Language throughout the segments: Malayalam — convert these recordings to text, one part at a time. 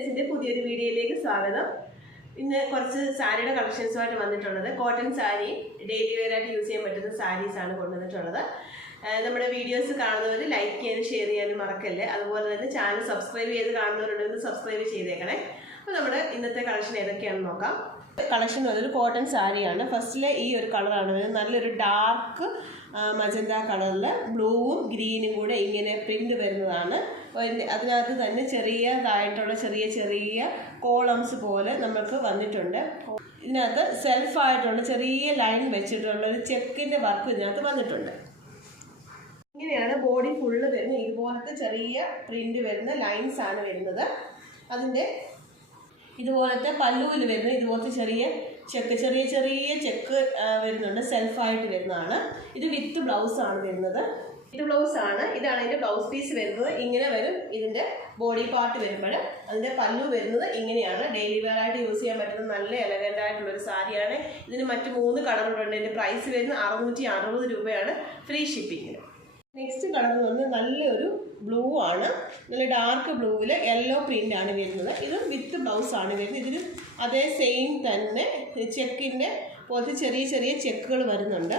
സെൻസിന്റെ പുതിയൊരു വീഡിയോയിലേക്ക് സ്വാഗതം. ഇന്ന് കുറച്ച് സാരിയുടെ കളക്ഷൻസുമായിട്ട് വന്നിട്ടുള്ളത്. കോട്ടൺ സാരി ഡെയിലി വെയർ ആയിട്ട് യൂസ് ചെയ്യാൻ പറ്റുന്ന സാരീസ് ആണ് കൊണ്ടുവന്നിട്ടുള്ളത്. നമ്മുടെ വീഡിയോസ് കാണുന്നവർ ലൈക്ക് ചെയ്യാനും ഷെയർ ചെയ്യാനും മറക്കല്ലേ. അതുപോലെ തന്നെ ചാനൽ സബ്സ്ക്രൈബ് ചെയ്ത് കാണുന്നവരുണ്ടെങ്കിൽ സബ്സ്ക്രൈബ് ചെയ്തേക്കണേ. അപ്പോൾ നമ്മുടെ ഇന്നത്തെ കളക്ഷൻ ഏതൊക്കെയാണെന്ന് നോക്കാം. കളക്ഷൻ വന്നത് കോട്ടൺ സാരിയാണ്. ഫസ്റ്റിലെ ഈ ഒരു കളറാണ് വരുന്നത്. നല്ലൊരു ഡാർക്ക് മജന്ത കളറിൽ ബ്ലൂവും ഗ്രീനും കൂടെ ഇങ്ങനെ പ്രിന്റ് വരുന്നതാണ്. അതിനകത്ത് തന്നെ ചെറിയതായിട്ടുള്ള ചെറിയ ചെറിയ കോളംസ് പോലെ നമുക്ക് വന്നിട്ടുണ്ട്. ഇതിനകത്ത് സെൽഫായിട്ടുള്ള ചെറിയ ലൈൻ വെച്ചിട്ടുള്ള ഒരു ചെക്കിൻ്റെ വർക്ക് ഇതിനകത്ത് വന്നിട്ടുണ്ട്. ഇങ്ങനെയാണ് ബോഡി ഫുള്ള് വരുന്നത്. ഇതുപോലത്തെ ചെറിയ പ്രിന്റ് വരുന്ന ലൈൻസ് ആണ് വരുന്നത്. അതിൻ്റെ ഇതുപോലത്തെ പല്ലുവിൽ വരുന്നത് ഇതുപോലത്തെ ചെറിയ ചെക്ക് വരുന്നുണ്ട്. സെൽഫായിട്ട് വരുന്നതാണ്. ഇത് വിത്ത് ബ്ലൗസ് ആണ് വരുന്നത്. വിത്ത് ബ്ലൗസ് ആണ്. ഇതാണ് ഇതിൻ്റെ ബ്ലൗസ് പീസ് വരുന്നത്. ഇങ്ങനെ വരും ഇതിൻ്റെ ബോഡി പാർട്ട് വരുമ്പോൾ. അതിൻ്റെ പല്ലു വരുന്നത് ഇങ്ങനെയാണ്. ഡെയിലി വെയർ ആയിട്ട് യൂസ് ചെയ്യാൻ പറ്റുന്ന നല്ല എലഗൻ്റ് ആയിട്ടുള്ളൊരു സാരിയാണ്. ഇതിന് മറ്റ് 3 കളറുകളുണ്ട്. ഇതിൻ്റെ പ്രൈസ് വരുന്നത് 660 രൂപയാണ്, ഫ്രീ ഷിപ്പിങ്ങിന്. നെക്സ്റ്റ് കളർ എന്ന് പറഞ്ഞാൽ നല്ലൊരു ബ്ലൂ ആണ്. നല്ല ഡാർക്ക് ബ്ലൂവിൽ യെല്ലോ പ്രിൻ്റ് ആണ് വരുന്നത്. ഇതും വിത്ത് ബ്ലൗസ് ആണ് വരുന്നത്. ഇതിന് അതേ സെയിം തന്നെ ചെക്കിൻ്റെ പോലത്തെ ചെറിയ ചെറിയ ചെക്കുകൾ വരുന്നുണ്ട്.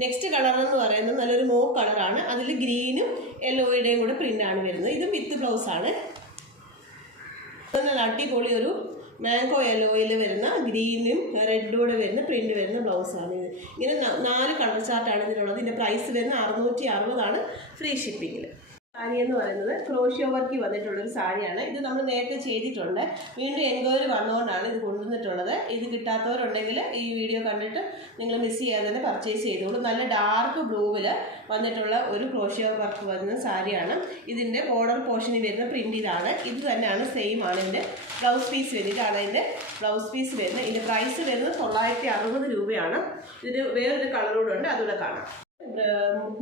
നെക്സ്റ്റ് കളർ എന്ന് പറയുന്നത് നല്ലൊരു മോ കളറാണ്. അതിൽ ഗ്രീനും യെല്ലോയുടെയും കൂടെ പ്രിൻ്റാണ് വരുന്നത്. ഇതും വിത്ത് ബ്ലൗസ് ആണ്. നല്ല അടിപൊളി ഒരു മാംഗോ യെല്ലോയിൽ വരുന്ന ഗ്രീനും റെഡൂടെ വരുന്ന പ്രിന്റ് വരുന്ന ബ്ലൗസാണ് ഇത്. ഇങ്ങനെ 4 കളർ ചാർട്ടാണ് ഇതിനുള്ളത്. ഇതിൻ്റെ പ്രൈസ് വരുന്നത് 660 ഫ്രീ ഷിപ്പിങ്ങിൽ. സാരി എന്ന് പറയുന്നത് ക്രോഷ്യോ വർക്ക് വന്നിട്ടുള്ളൊരു സാരിയാണ്. ഇത് നമ്മൾ നേരത്തെ ചെയ്തിട്ടുണ്ട്. വീണ്ടും എൻക്വയറി വന്നുകൊണ്ടാണ് ഇത് കൊണ്ടുവന്നിട്ടുള്ളത്. ഇത് കിട്ടാത്തവരുണ്ടെങ്കിൽ ഈ വീഡിയോ കണ്ടിട്ട് നിങ്ങൾ മിസ് ചെയ്യാതെ തന്നെ പർച്ചേസ് ചെയ്തോളൂ. നല്ല ഡാർക്ക് ബ്ലൂവിൽ വന്നിട്ടുള്ള ഒരു ക്രോഷ്യോ വർക്ക് വരുന്ന സാരിയാണ്. ഇതിൻ്റെ ബോർഡർ പോർഷനിൽ വരുന്ന പ്രിൻ്റ് ഇതാണ്. ഇത് തന്നെയാണ്, സെയിം ആണ്. ഇതിൻ്റെ ബ്ലൗസ് പീസ് വരുന്നതാണ്. ഇതിൻ്റെ ബ്ലൗസ് പീസ് വരുന്നത്. ഇതിൻ്റെ പ്രൈസ് വരുന്നത് 960 രൂപയാണ്. ഇതിന് വേറൊരു കളറൂടെ ഉണ്ട്, അതുകൂടെ കാണാം.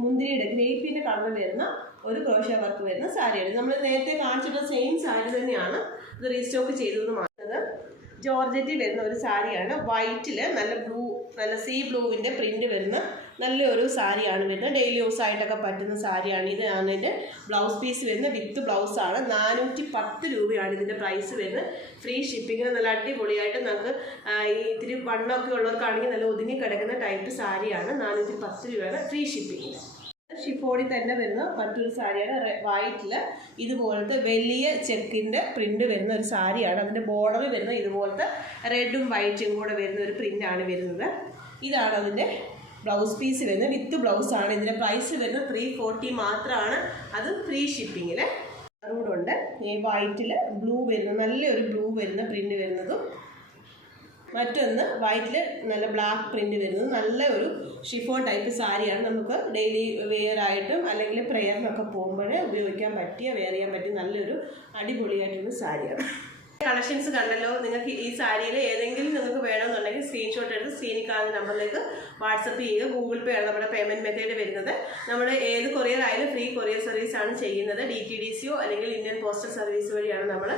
മുന്തിരിയുടെ ഗ്രേപ്പിൻ്റെ കളർ വരുന്ന ഒരു ക്രോഷ്യോ വർക്ക് വരുന്ന സാരിയാണ്. നമ്മൾ നേരത്തെ കാണിച്ചിട്ടുള്ള സെയിം സാരി തന്നെയാണ്. ഇത് റീസ്റ്റോക്ക് ചെയ്തതെന്ന് മാറ്റുന്നത്. ജോർജറ്റിൽ വരുന്ന ഒരു സാരിയാണ്. വൈറ്റിൽ നല്ല സീ ബ്ലൂവിൻ്റെ പ്രിന്റ് വരുന്ന നല്ലൊരു സാരിയാണ് വരുന്നത്. ഡെയിലി യൂസ് ആയിട്ടൊക്കെ പറ്റുന്ന സാരിയാണ്. ഇതാണ് ഇതിൻ്റെ ബ്ലൗസ് പീസ് വരുന്നത്. വിത്ത് ബ്ലൗസാണ്. 410 രൂപയാണ് ഇതിൻ്റെ പ്രൈസ് വരുന്നത്, ഫ്രീ ഷിപ്പിങ്ങിന്. നല്ല അടിപൊളിയായിട്ട് നമുക്ക് ഇത്തിരി വണ്ണമൊക്കെ ഉള്ളവർക്കാണെങ്കിൽ നല്ല ഒതുങ്ങി കിടക്കുന്ന ടൈപ്പ് സാരിയാണ്. 410 രൂപയാണ്, ഫ്രീ ഷിപ്പിങ്ങിന്. ഷിഫോണിൽ തന്നെ വരുന്ന മറ്റൊരു സാരിയാണ്. വൈറ്റിൽ ഇതുപോലത്തെ വലിയ ചെക്കിൻ്റെ പ്രിന്റ് വരുന്ന ഒരു സാരിയാണ്. അതിൻ്റെ ബോർഡർ വരുന്ന ഇതുപോലത്തെ റെഡും വൈറ്റും കൂടെ വരുന്ന ഒരു പ്രിൻ്റാണ് വരുന്നത്. ഇതാണ് അതിൻ്റെ ബ്ലൗസ് പീസ് വരുന്നത്. വിത്ത് ബ്ലൗസ് ആണ്. ഇതിൻ്റെ പ്രൈസ് വരുന്നത് 340 മാത്രമാണ്, അത് ഫ്രീ ഷിപ്പിങ്ങിൽ. അതുകൊണ്ടുണ്ട് ഈ വൈറ്റിൽ ബ്ലൂ വരുന്ന നല്ലൊരു ബ്ലൂ വരുന്ന പ്രിന്റ് വരുന്നതും, മറ്റൊന്ന് വൈറ്റിൽ നല്ല ബ്ലാക്ക് പ്രിന്റ് വരുന്നത്. നല്ല ഒരു ഷിഫോൺ ടൈപ്പ് സാരിയാണ്. നമുക്ക് ഡെയിലി വെയർ ആയിട്ടും അല്ലെങ്കിൽ പ്രെയറിനൊക്കെ പോകുമ്പോൾ ഉപയോഗിക്കാൻ പറ്റിയ, വെയർ ചെയ്യാൻ പറ്റിയ നല്ലൊരു അടിപൊളിയായിട്ടുള്ള സാരിയാണ്. കളക്ഷൻസ് കണ്ടല്ലോ. നിങ്ങൾക്ക് ഈ സാരിയിൽ ഏതെങ്കിലും നിങ്ങൾക്ക് വേണമെന്നുണ്ടെങ്കിൽ സ്ക്രീൻഷോട്ട് എടുത്ത് സ്ക്രീനിൽ കാണുന്ന നമ്പറിലേക്ക് വാട്സപ്പ് ചെയ്യുക. ഗൂഗിൾ പേ ആണ് നമ്മുടെ പേയ്മെൻറ്റ് മെത്തേഡ് വരുന്നത്. നമ്മൾ ഏത് കൊറിയർ ആയാലും ഫ്രീ കൊറിയർ സർവീസ് ആണ് ചെയ്യുന്നത്. DTDCയോ അല്ലെങ്കിൽ ഇന്ത്യൻ പോസ്റ്റൽ സർവീസ് വഴിയാണ് നമ്മൾ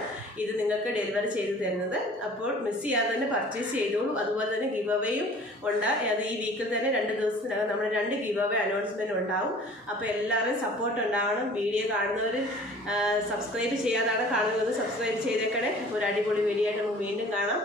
ഇത് നിങ്ങൾക്ക് ഡെലിവറി ചെയ്ത് തരുന്നത്. അപ്പോൾ മിസ് ചെയ്യാതെ തന്നെ പർച്ചേസ് ചെയ്തോളൂ. അതുപോലെ തന്നെ ഗിവ് അവേയും ഉണ്ട്. അത് ഈ വീക്കിൽ തന്നെ 2 ദിവസത്തിനകം നമ്മൾ 2 ഗിവ് അവേ അനൗൺസ്മെൻറ്റ് ഉണ്ടാവും. അപ്പോൾ എല്ലാവരും സപ്പോർട്ട് ഉണ്ടാവണം. വീഡിയോ കാണുന്നവർ സബ്സ്ക്രൈബ് ചെയ്യാതാണ് കാണുന്നത്, സബ്സ്ക്രൈബ് ചെയ്തേക്കണേ. ഒരു അടിപൊളി വീഡിയോ ആയിട്ട് നമുക്ക് വീണ്ടും കാണാം.